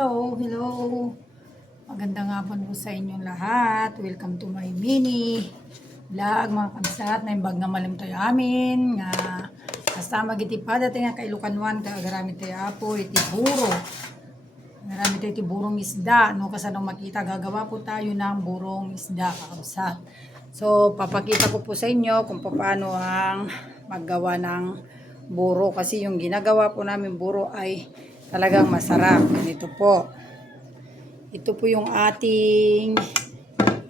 Hello, hello. Magandang hapon po sa inyong lahat. Welcome to my mini vlog mga kabsat na imbag na malim tayo amin nga hasta magitipad at nga kailukanwan kagaramit tayo apo itiburo. Garamit tayo itiburong isda no kasanong makita gagawa po tayo ng burong isda kabsat. So papakita ko po sa inyo kung paano ang maggawa ng buro kasi yung ginagawa po namin buro ay talagang masarap. Ganito po. Ito po yung ating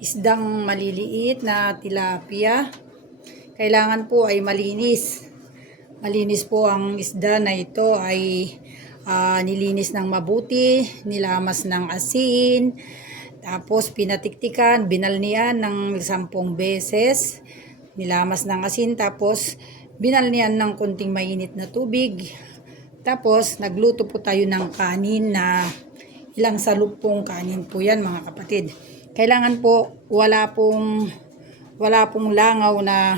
isdang maliliit na tilapia. Kailangan po ay malinis. Malinis po ang isda na ito ay nilinis ng mabuti, nilamas ng asin, tapos pinatiktikan, binalnian ng 10 beses, nilamas ng asin, tapos binalnian ng kunting mainit na tubig. Tapos, nagluto po tayo ng kanin na ilang salupong kanin po yan mga kapatid. Kailangan po wala pong langaw na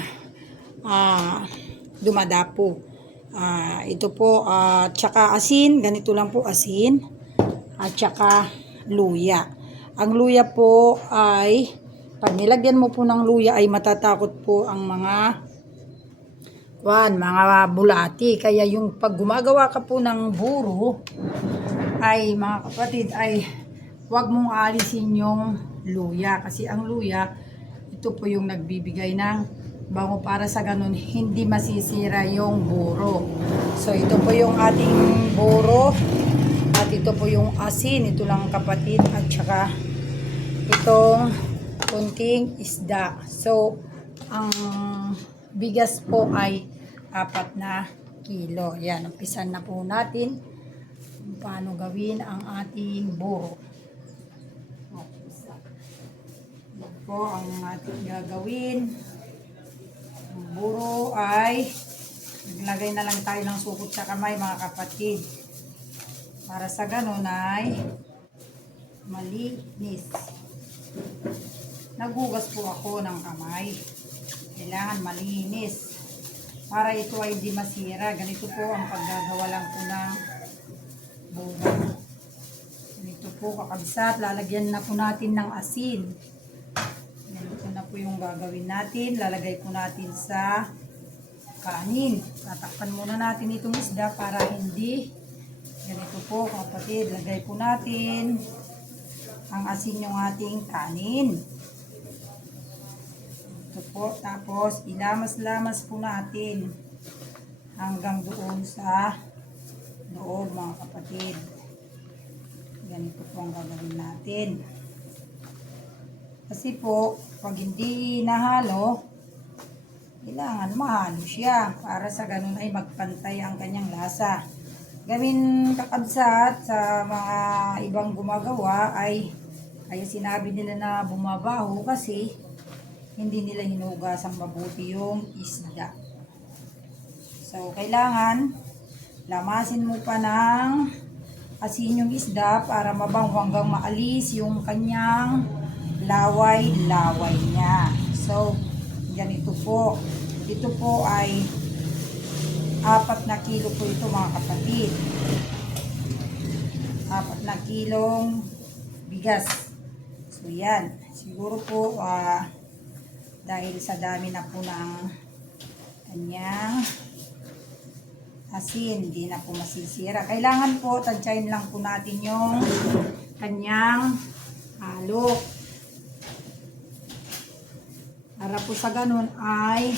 dumadapo. Ito po, tsaka asin, ganito lang po asin, at tsaka luya. Ang luya po ay, pag nilagyan mo po ng luya ay matatakot po ang mga bulati. Kaya yung pag gumagawa ka po ng buro ay mga kapatid ay huwag mong alisin yung luya. Kasi ang luya, ito po yung nagbibigay ng bango para sa ganun hindi masisira yung buro. So ito po yung ating buro at ito po yung asin. Ito lang kapatid at saka itong kunting isda. So ang bigas po ay 4 na kilo. Yan, umpisan na po natin kung paano gawin ang ating buro. Yan po ang ating gagawin. Ang buro ay naglagay na lang tayo ng sukot sa kamay mga kapatid. Para sa ganun ay malinis. Naghugas po ako ng kamay. Kailangan malinis. Para ito ay hindi masira. Ganito po ang paggagawa lang po ng buro. Ganito po kakabsat. Lalagyan na po natin ng asin. Ganito na po yung gagawin natin. Lalagay po natin sa kanin. Tatakpan muna natin itong isda para hindi. Ganito po kapatid. Lagay po natin ang asin yung ating kanin. Ito po, tapos ilamas-lamas po natin hanggang doon sa loob mga kapatid. Ganito po ang gagawin natin. Kasi po, pag hindi nahalo, kailangan mahalo siya para sa ganun ay magpantay ang kanyang lasa. Gawin kakabsat sa mga ibang gumagawa ay kaya sinabi nila na bumabaho kasi hindi nila hinugasang mabuti yung isda. So, kailangan lamasin mo pa ng asin yung isda para mabango hanggang maalis yung kanyang laway-laway niya. So, ganito po. Ito po ay 4 na kilo po ito mga kapatid. 4 na kilong bigas. So, yan. Siguro po, dahil sa dami na po ng kanyang asin, hindi na po masisira. Kailangan po, tansyahin lang po natin yung kanyang halo. Para po sa ganun ay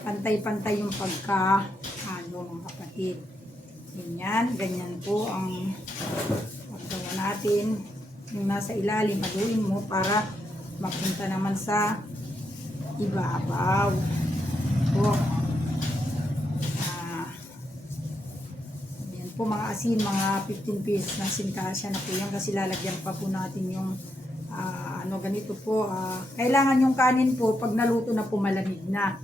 pantay-pantay yung pagkahalo mga kapatid. Ganyan po ang paggawa natin. Yung nasa ilalim, haluin mo para mapunta naman sa ibabaw. Yan po mga asin, mga 15 pieces na sinkasya na po yan kasi lalagyan pa po natin yung ganito po. Kailangan yung kanin po pag naluto na po malamig na.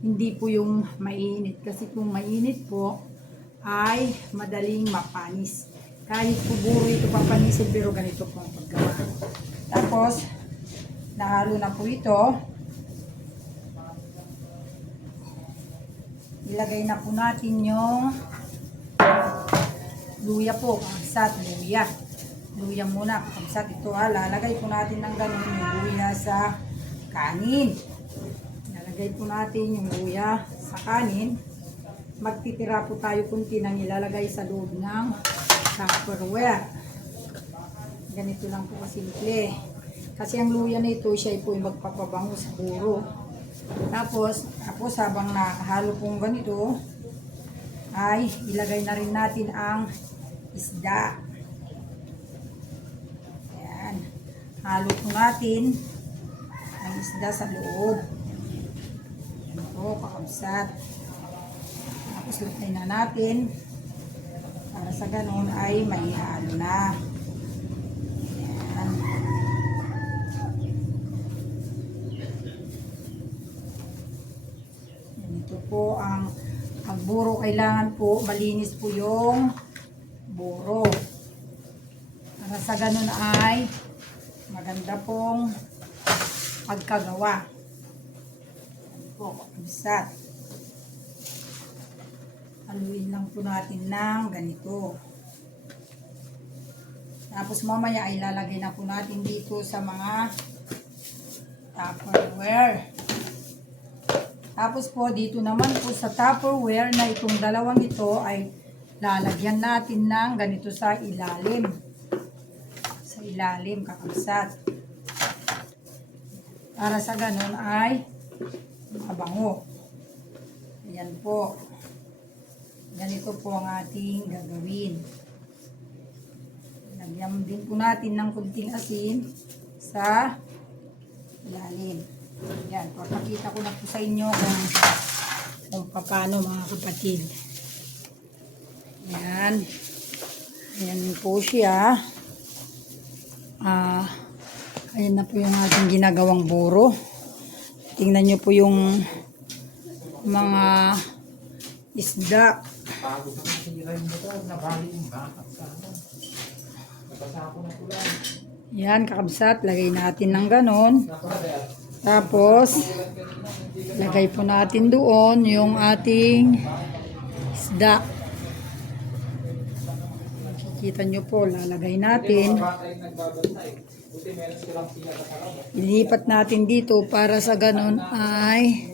Hindi po yung mainit kasi kung mainit po ay madaling mapanis. Kahit po buro ito papanisin pero ganito po ang paggawa. Tapos nahalo na po ito. Ilagay na po natin yung luya po, sat luya. luya muna. Kakabsat ito ha. Lalagay po natin ng ganun yung luya sa kanin. Lalagay po natin yung luya sa kanin. Magtitira po tayo kunti nang ilalagay sa loob ng Tupperware. Ganito lang po kasimple. Kasi ang luya na ito, siya po yung magpapabango sa buro. Tapos habang nakahalo pong ganito, ay ilagay na rin natin ang isda. Ayan. Halo po natin ang isda sa loob. Ayan po, kakabsat. Tapos lutay na natin para sa ganun ay maihalo na. Ayan. Ito po ang buro. Kailangan po malinis po yung buro. Para sa ganun ay maganda pong pagkagawa. Ayan po, kakabsat. Haluin lang po natin ng ganito. Tapos mamaya ay lalagay na po natin dito sa mga Tupperware. Tapos po dito naman po sa Tupperware na itong dalawang ito ay lalagyan natin ng ganito sa ilalim. Sa ilalim, kakabsat. Para sa ganun ay mabango. Ayan po. Ganito po ang ating gagawin. Lagyan din po natin ng kunting asin sa ilalim. Yan, papakita ko na po sa inyo kung paano mga kapatid. Yan. Yan po siya. Ayan na po yung ating ginagawang buro. Tingnan nyo po yung mga isda. Yan, kakabsat. Lagay natin ng ganon. Tapos, lagay po natin doon yung ating isda. Makikita nyo po, lalagay natin. Ilipat natin dito para sa ganun ay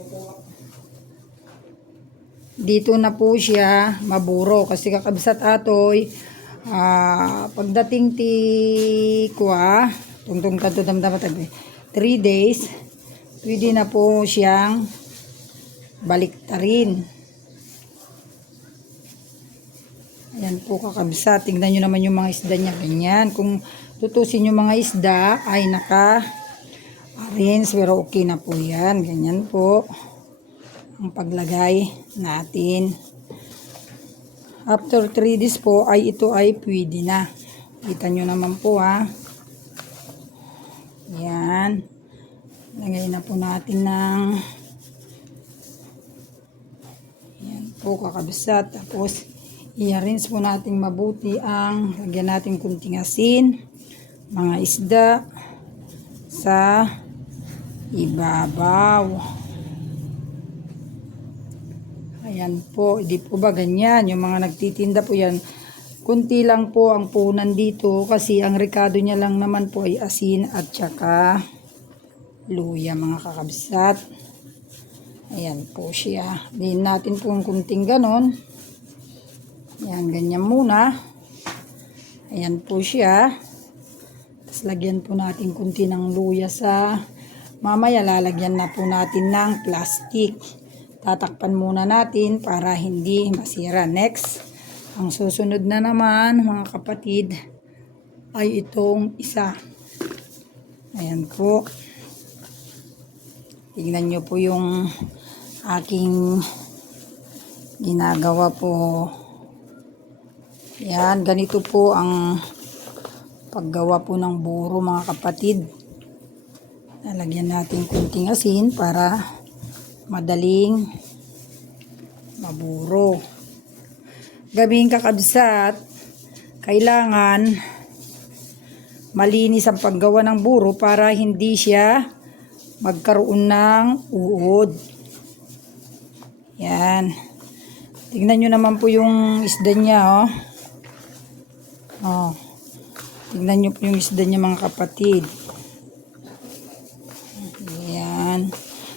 dito na po siya maburo. Kasi kakabsat atoy, pagdating ti kuha, tungtong kanto damdamatag 3 days, pwede na po siyang baliktarin. Ayan po kakabsat. Tingnan nyo naman yung mga isda niya. Ganyan. Kung tutusin yung mga isda ay naka-arrange. Pero okay na po yan. Ganyan po ang paglagay natin. After 3 days po ay ito ay pwede na. Kita nyo naman po ha. Yan. Lagay na po natin ng yan po kakabsat. Tapos i-arrange po natin mabuti ang lagyan natin kunting asin, mga isda sa ibabaw. Ayan po, hindi po ba ganyan? Yung mga nagtitinda po yan, kunti lang po ang punan dito kasi ang rekado niya lang naman po ay asin at saka luya mga kakabsat. Ayan po siya. Din natin po ang kunting ganon. Ayan, ganyan muna. Ayan po siya. Tapos lagyan po natin kunti ng luya sa mamaya lalagyan na po natin ng plastic. Tatakpan muna natin para hindi masira. Next, ang susunod na naman mga kapatid ay itong isa. Ayan po. Tingnan nyo po yung aking ginagawa po. Yan, ganito po ang paggawa po ng buro mga kapatid. Lalagyan natin kunting asin para madaling maburo. Gabing kakabsat, kailangan malinis ang paggawa ng buro para hindi siya magkaroon ng uod. Yan. Tingnan nyo naman po yung isda niya, oh. Oh. Tignan nyo po yung isda niya mga kapatid. Ayan.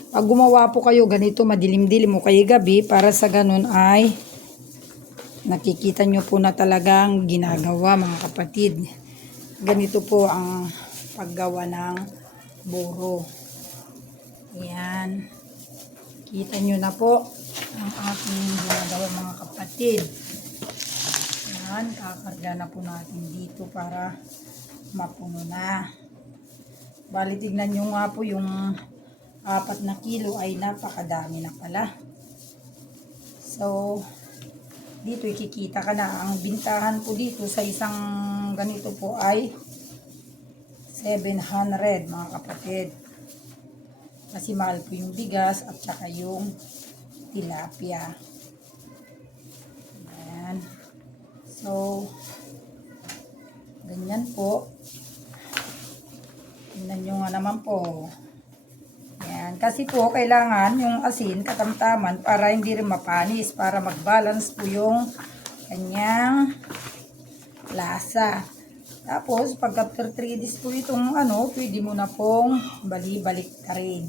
Pag gumawa po kayo ganito, madilim-dilim o kaya gabi, para sa ganun ay nakikita nyo po na talagang ginagawa mga kapatid. Ganito po ang paggawa ng buro. Ayan. Kita nyo na po ang ating ginagawa mga kapatid. Ayan. Kakarga na po natin dito para mapuno na. Bali, tignan nyo nga po yung 4 na kilo ay napakadami na pala. So, dito ikikita ka na. Ang bintahan po dito sa isang ganito po ay 700 mga kapatid. Kasi mahal po yung bigas at saka yung tilapia. Ayan. So, ganyan po. Tingnan nyo nga naman po. Ayan. Kasi po, kailangan yung asin katamtaman para hindi rin mapanis. Para mag-balance po yung kanyang lasa. Tapos, pag after 3 days po itong pwede mo na pong bali-balik ka rin.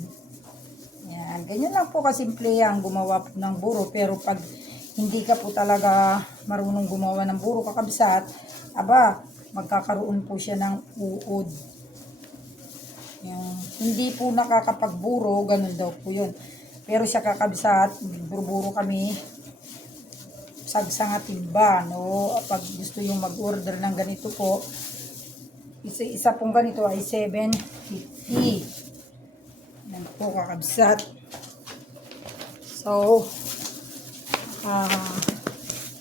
Ayan. Ganyan lang po kasimple ang gumawa po ng buro. Pero pag hindi ka po talaga marunong gumawa ng buro kakabsat, magkakaroon po siya ng uod. Yung hindi po nakakapagburo, ganun daw po yun. Pero siya kakabsat, buro-buro kami sagsang timba, no? Pag gusto yung mag-order ng ganito po, isa pong ganito ay 750. Yan po kakabsat. So,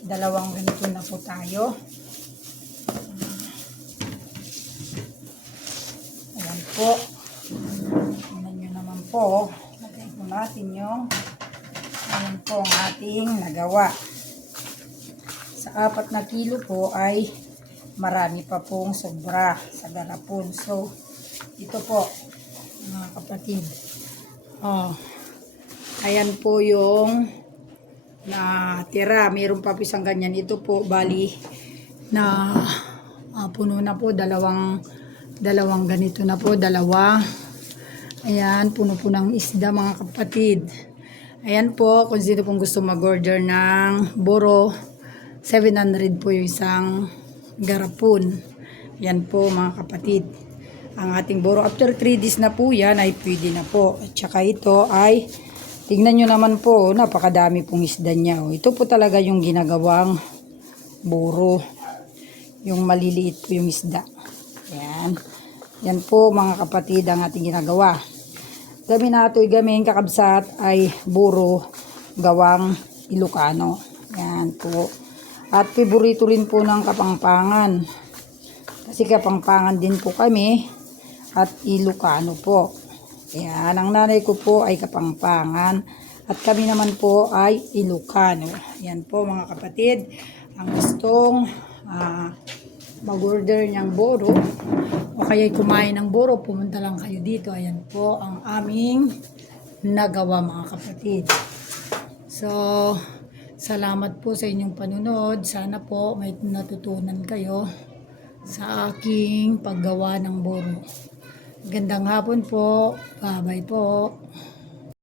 dalawang ganito na po tayo. Ayan po. Tingnan nyo naman po. Lagay po natin yung ayan po ang ating nagawa. Sa 4 na kilo po ay marami pa pong sobra sa garapon. So, ito po mga kapatid. Ayan po yung natira. Mayroon pa po isang ganyan. Ito po bali na puno na po. Dalawang ganito na po. Dalawa. Ayan, puno po ng isda mga kapatid. Ayan po, kung sino pong gusto mag-order ng buro, 700 po yung isang garapon. Yan po mga kapatid. Ang ating buro. After 3 days na po yan ay pwede na po. At saka ito ay, tingnan nyo naman po, napakadami pong isda niya. Ito po talaga yung ginagawang buro. Yung maliliit po yung isda. Yan. Yan po mga kapatid ang ating ginagawa. Gami na ito gamin kakabsat ay buro gawang Ilocano. Yan po. At favorito rin po ng Kapampangan. Kasi Kapampangan din po kami at Ilocano po. Yan, ang nanay ko po ay Kapampangan at kami naman po ay Ilocano. Yan po mga kapatid, ang gustong mag-order niyang buro o kaya kumain ng buro, pumunta lang kayo dito. Ayan po ang aming nagawa mga kapatid. So, salamat po sa inyong panunod. Sana po may natutunan kayo sa aking paggawa ng buro. Magandang hapon po. Bye-bye po.